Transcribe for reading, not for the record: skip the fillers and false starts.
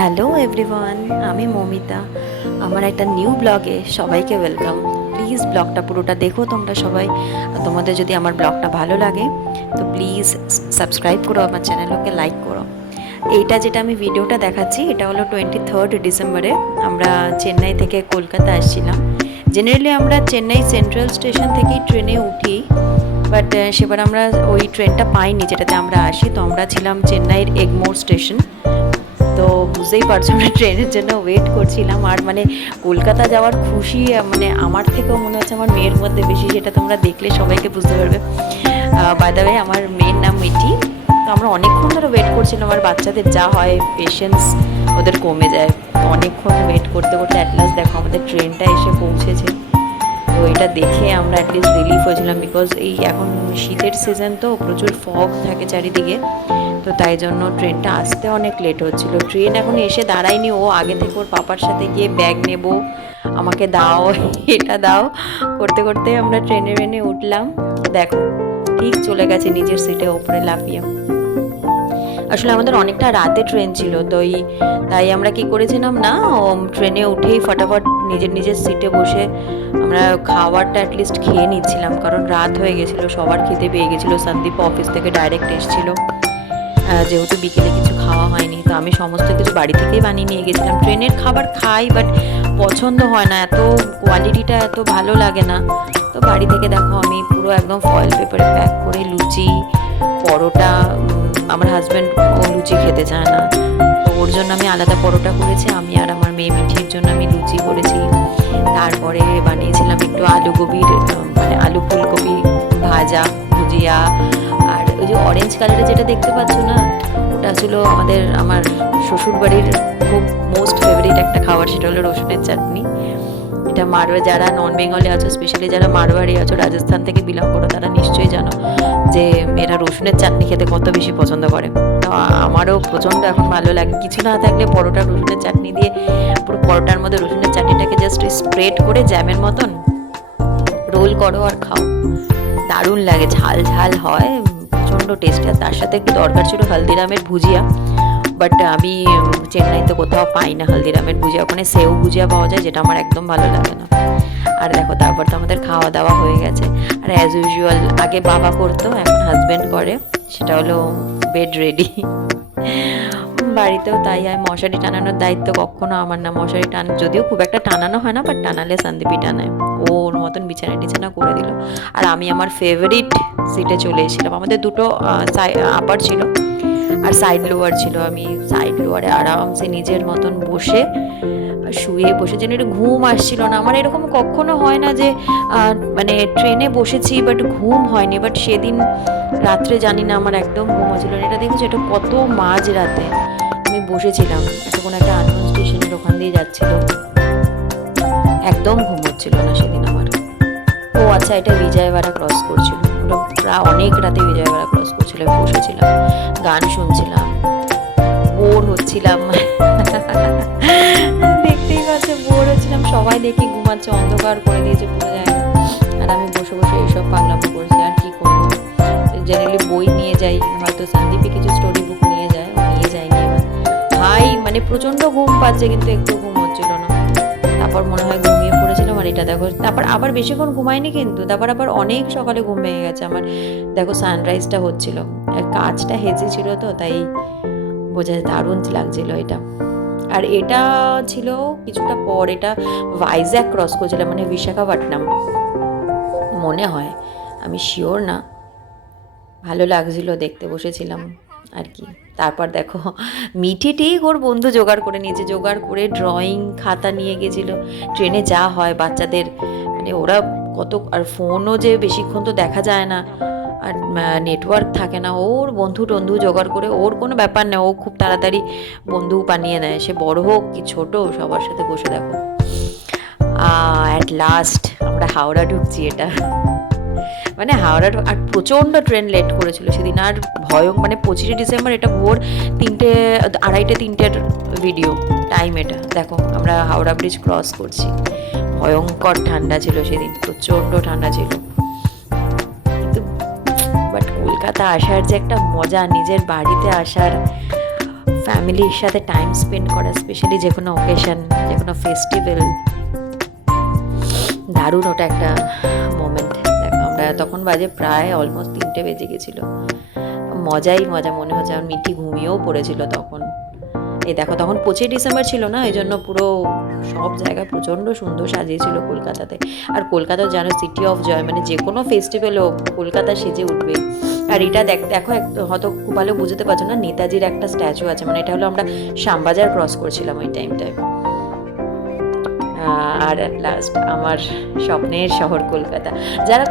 Hello everyone, আমি মমিতা। আমার একটা নিউ ব্লগে সবাইকে ওয়েলকাম। প্লিজ ব্লগটা পুরোটা দেখো তোমরা সবাই। আর তোমাদের যদি আমার ব্লগটা ভালো লাগে তো প্লিজ সাবস্ক্রাইব করো আমার চ্যানেলকে, লাইক করো। এইটা যেটা আমি ভিডিওটা দেখাচ্ছি এটা হলো 23 ডিসেম্বরে আমরা চেন্নাই থেকে কলকাতা আসছিলাম। জেনারেলি আমরা চেন্নাই সেন্ট্রাল স্টেশন থেকেই ট্রেনে উঠি, বাট সেবার আমরা ওই ট্রেনটা পাইনি যেটাতে আমরা আসি। তো আমরা ছিলাম চেন্নাইয়ের এগমোর স্টেশন। তো বুঝতেই পারছো আমরা ট্রেনের জন্য ওয়েট করছিলাম। আর মানে কলকাতা যাওয়ার খুশি মানে আমার থেকেও মনে হচ্ছে আমার মেয়ের মধ্যে বেশি, সেটা তোমরা দেখলে সবাইকে বুঝতে পারবে। বাই দ্য ওয়ে, আমার মেয়ের নাম মিঠি। তো আমরা অনেকক্ষণ ধরে ওয়েট করছিলাম। আর বাচ্চাদের যা হয় পেশেন্স ওদের কমে যায়। তো অনেকক্ষণ ওয়েট করতে করতে অ্যাটলাস্ট দেখো আমাদের ট্রেনটা এসে পৌঁছেছে। তো এটা দেখে আমরা অ্যাটলিস্ট রিলিফ হয়েছিলাম, বিকজ এই এখন শীতের সিজন তো প্রচুর ফগ থাকে চারিদিকে। তো তাই জন্য ট্রেনটা আসতে অনেক লেট হচ্ছিল। ট্রেন এখন এসে দাঁড়ায়নি, ও আগে থেকে ওর পাপার সাথে গিয়ে ব্যাগ নেব, আমাকে দাও এটা দাও করতে করতে আমরা ট্রেনে উঠলাম। দেখো ঠিক চলে গেছে নিজের সিটে ওপরে লাফিয়ে। আসলে আমাদের অনেকটা রাতে ট্রেন ছিল, তো তাই আমরা কি করেছিলাম না, ট্রেনে উঠেই ফটাফট নিজের নিজের সিটে বসে আমরা খাবারটা অ্যাটলিস্ট খেয়ে নিচ্ছিলাম, কারণ রাত হয়ে গেছিলো, সবার খেতে পেয়ে গেছিলো। সন্দীপ অফিস থেকে ডাইরেক্ট এসেছিলো, যেহেতু বিকেলে কিছু খাওয়া হয়নি। তো আমি সমস্ত কিছু বাড়ি থেকেই বানিয়ে নিয়ে গেছিলাম। ট্রেনের খাবার খাই, বাট পছন্দ হয় না, এত কোয়ালিটিটা এত ভালো লাগে না। তো বাড়ি থেকে দেখো আমি পুরো একদম ফয়েল পেপারে প্যাক করে লুচি, পরোটা, আমার হাজব্যান্ড ও লুচি খেতে চায় না, তো ওর জন্য আমি আলাদা পরোটা করেছি। আমি আর আমার মেয়ে মিঠির জন্য আমি লুচি করেছি। তারপরে বানিয়েছিলাম একটু আলু গোবির মানে আলু ফুলকপি ভাজা, ভুজিয়া। আর ওই যে অরেঞ্জ কালারের যেটা দেখতে পাচ্ছ না, ওটা ছিল আমার শ্বশুরবাড়ির খুব মোস্ট ফেভারিট একটা খাবার, সেটা হলো রসুনের চাটনি। এটা মারোয়া, যারা নন বেঙ্গলি আছো, স্পেশালি যারা মারোয়ারি আছো, রাজস্থান থেকে বিলং করো, তারা নিশ্চয়ই জানো যে এরা রসুনের চাটনি খেতে কত বেশি পছন্দ করে। তো আমারও প্রচণ্ড এখন ভালো লাগে। কিছু না থাকলে পরোটা রসুনের চাটনি দিয়ে, পুরো পরোটার মধ্যে রসুনের চাটনিটাকে জাস্ট স্প্রেড করে জ্যামের মতন রোল করো আর খাও, দারুণ লাগে। ঝাল ঝাল হয়, প্রচণ্ড টেস্টি। আর তার সাথে একটু দরকার ছিল হলদিরামের ভুজিয়া, বাট আমি চেন্নাইতে কোথাও পাই না হলদিরামের ভুজিয়া। ওখানে সেও ভুজিয়া পাওয়া যায়, যেটা আমার একদম ভালো লাগে না। আর দেখো তারপর তো আমাদের খাওয়া দাওয়া হয়ে গেছে। আর অ্যাজ ইউজুয়াল আগে বাবা করতো, এখন হাজব্যান্ড করে, সেটা হলো বেড রেডি। বাড়িতেও তাই হয়, মশারি টানানোর দায়িত্ব কখনো আমার না। মশারি যদিও খুব একটা টানানো হয় না, বাট টানালে সন্দীপই টানায়। ও ওর মতন বিছানা টিছানা করে দিল। আর আমি আমার ফেভারিট সিটে চলে এসেছিলাম। আমাদের দুটো আপার ছিল আর সাইড লোয়ার ছিল। আমি সাইড লোয়ারে আরামসে নিজের মতন বসে শুয়ে বসে, যেন একটু ঘুম আসছিল না আমার। এরকম কখনো হয় না যে মানে ট্রেনে বসেছি বাট ঘুম হয়নি, বাট সেদিন রাত্রে জানি না আমার একদম ঘুম হচ্ছিল না। এটা দেখেছো, এটা কত মাঝ রাতে আমি বসেছিলাম, এটা কোনো একটা আননোন স্টেশনের ওখান দিয়ে যাচ্ছিল, একদম ঘুম হচ্ছিল না সেদিন আমার। ও আচ্ছা, এটা বিজয়ওয়াড়া ক্রস করছিল, ওটা প্রায় অনেক রাতে বিজয়ওয়াড়া ক্রস করছিল। আমি বসেছিলাম, গান শুনছিলাম, বোর হচ্ছিলাম। দেখতেই পাচ্ছে বোর হচ্ছিলাম, সবাই দেখি ঘুমাচ্ছে, অন্ধকার করে দিয়েছে পুরো জায়গা। আর আমি বসে বসে এইসব পাগলামো করছি। আর কি করবো, জেনারেলি বই নিয়ে যাই, হয়তো সন্দীপে কিছু স্টোরি বুক নিয়ে যায়, ও নিয়ে যায়নি এবার। ভাই মানে প্রচণ্ড ঘুম পাচ্ছে, কিন্তু একটু ঘুম হচ্ছিল না। তারপর মনে হয় ঘুমিয়ে পড়েছিলাম। আর এটা দেখো, তারপর আবার বেশিক্ষণ ঘুমায়নি, কিন্তু তারপর আবার অনেক সকালে ঘুম ভেঙে গেছে আমার। দেখো সানরাইজটা হচ্ছিল, কাজটা হেজেছিল, তো তাই বোঝা দারুণ লাগছিল এটা। আর এটা ছিল কিছুটা পর, এটা ভাইজ্যাক ক্রস করছিল, মানে বিশাখাপট্টনম মনে হয়, আমি শিওর না। ভালো লাগছিল দেখতে, বসেছিলাম আর কি। তারপর দেখো মিঠি ঠিক ওর বন্ধু জোগাড় করে নিয়েছে, জোগাড় করে ড্রয়িং খাতা নিয়ে গেছিলো। ট্রেনে যা হয় বাচ্চাদের, মানে ওরা কত, আর ফোনও যে বেশিক্ষণ তো দেখা যায় না, আর নেটওয়ার্ক থাকে না। ওর বন্ধু জোগাড় করে, ওর কোনো ব্যাপার নেই, ও খুব তাড়াতাড়ি বন্ধু বানিয়ে নেয়, সে বড় হোক কি ছোট, সবার সাথে বসে দেখো। অ্যাট লাস্ট আমরা হাওড়া ঢুকছি। এটা মানে হাওড়া, আর প্রচণ্ড ট্রেন লেট করেছিল সেদিন। আর মানে 25শে ডিসেম্বর, এটা ভোর 3টে, 2:30-3টের ভিডিও টাইম এটা। দেখো আমরা হাওড়া ব্রিজ ক্রস করছি, ভয়ঙ্কর ঠান্ডা ছিল সেদিন, প্রচণ্ড ঠান্ডা ছিল। কিন্তু বাট কলকাতা আসার যে একটা মজা, নিজের বাড়িতে আসার, ফ্যামিলির সাথে টাইম স্পেন্ড করা, স্পেশালি যে কোনো অকেশন, যে কোনো ফেস্টিভ্যাল, দারুণ ওটা একটা মোমেন্ট। দেখো আমরা তখন বাজে প্রায় অলমোস্ট 3টে বেজে গেছিলো, মজাই মজা, মনে হচ্ছে আমার মিঠি ঘুমিয়েও পড়েছিল তখন। এই দেখো তখন 25 ডিসেম্বর ছিল না, এই জন্য পুরো সব জায়গা প্রচণ্ড সুন্দর সাজিয়েছিল কলকাতাতে। আর কলকাতা জানো সিটি অফ জয়, মানে যে কোনো ফেস্টিভ্যালও কলকাতা সেজে উঠবে। আর এটা দেখো হয়তো খুব ভালো বুঝতে পারছো না, নেতাজির একটা স্ট্যাচু আছে, মানে এটা হলো আমরা শ্যামবাজার ক্রস করছিলাম ওই টাইমটায়। আর অ্যাট লাস্ট আমার স্বপ্নের শহর কলকাতা। যারা